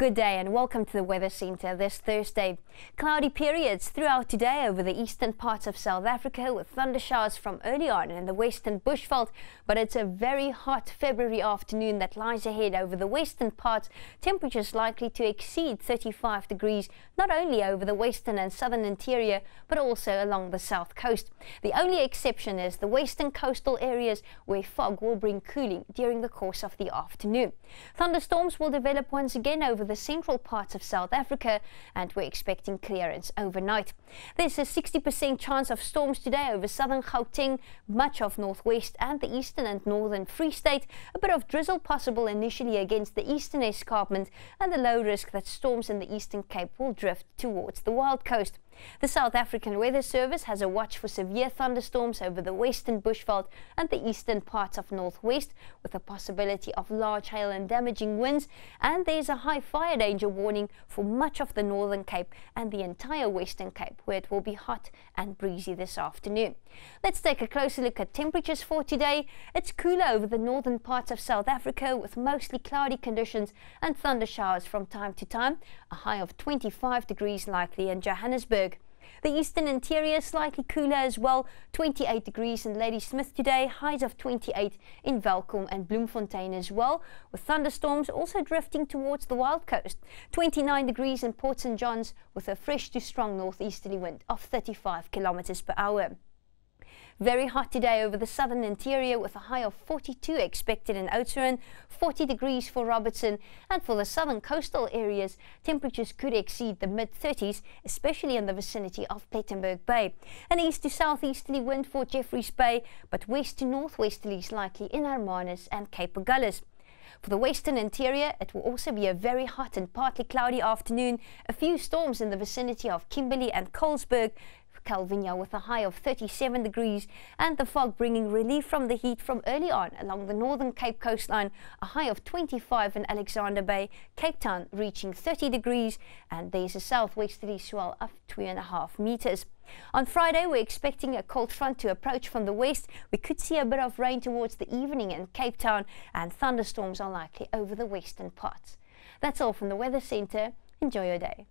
Good day and welcome to the Weather Centre this Thursday. Cloudy periods throughout today over the eastern parts of South Africa with thundershowers from early on in the western bushveld, but it's a very hot February afternoon that lies ahead over the western parts. Temperatures likely to exceed 35 degrees, not only over the western and southern interior, but also along the south coast. The only exception is the western coastal areas where fog will bring cooling during the course of the afternoon. Thunderstorms will develop once again over the central parts of South Africa, and we're expecting clearance overnight. There's a 60% chance of storms today over southern Gauteng, much of northwest and the eastern and northern Free State. A bit of drizzle possible initially against the eastern escarpment, and the low risk that storms in the Eastern Cape will drift towards the Wild Coast. The South African Weather Service has a watch for severe thunderstorms over the western bushveld and the eastern parts of northwest, with a possibility of large hail and damaging winds, and there's a high fire danger warning for much of the northern Cape and the entire western Cape, where it will be hot and breezy this afternoon. Let's take a closer look at temperatures for today. It's cooler over the northern parts of South Africa with mostly cloudy conditions and thunder showers from time to time. A high of 25 degrees likely in Johannesburg. The eastern interior slightly cooler as well, 28 degrees in Ladysmith today, highs of 28 in Welkom and Bloemfontein as well, with thunderstorms also drifting towards the Wild Coast. 29 degrees in Port St John's with a fresh to strong northeasterly wind of 35 kilometers per hour. Very hot today over the southern interior with a high of 42 expected in Oudtshoorn, 40 degrees for Robertson, and for the southern coastal areas, temperatures could exceed the mid-30s, especially in the vicinity of Plettenberg Bay. An east to southeasterly wind for Jeffreys Bay, but west to northwesterlies likely in Hermanus and Cape Agulhas. For the western interior, it will also be a very hot and partly cloudy afternoon. A few storms in the vicinity of Kimberley and Colesberg, Calvinia with a high of 37 degrees, and the fog bringing relief from the heat from early on along the northern Cape coastline. A high of 25 in Alexander Bay, Cape Town reaching 30 degrees, and there's a southwesterly swell of 2.5 meters. On Friday, we're expecting a cold front to approach from the west. We could see a bit of rain towards the evening in Cape Town, and thunderstorms are likely over the western parts. That's all from the Weather Centre. Enjoy your day.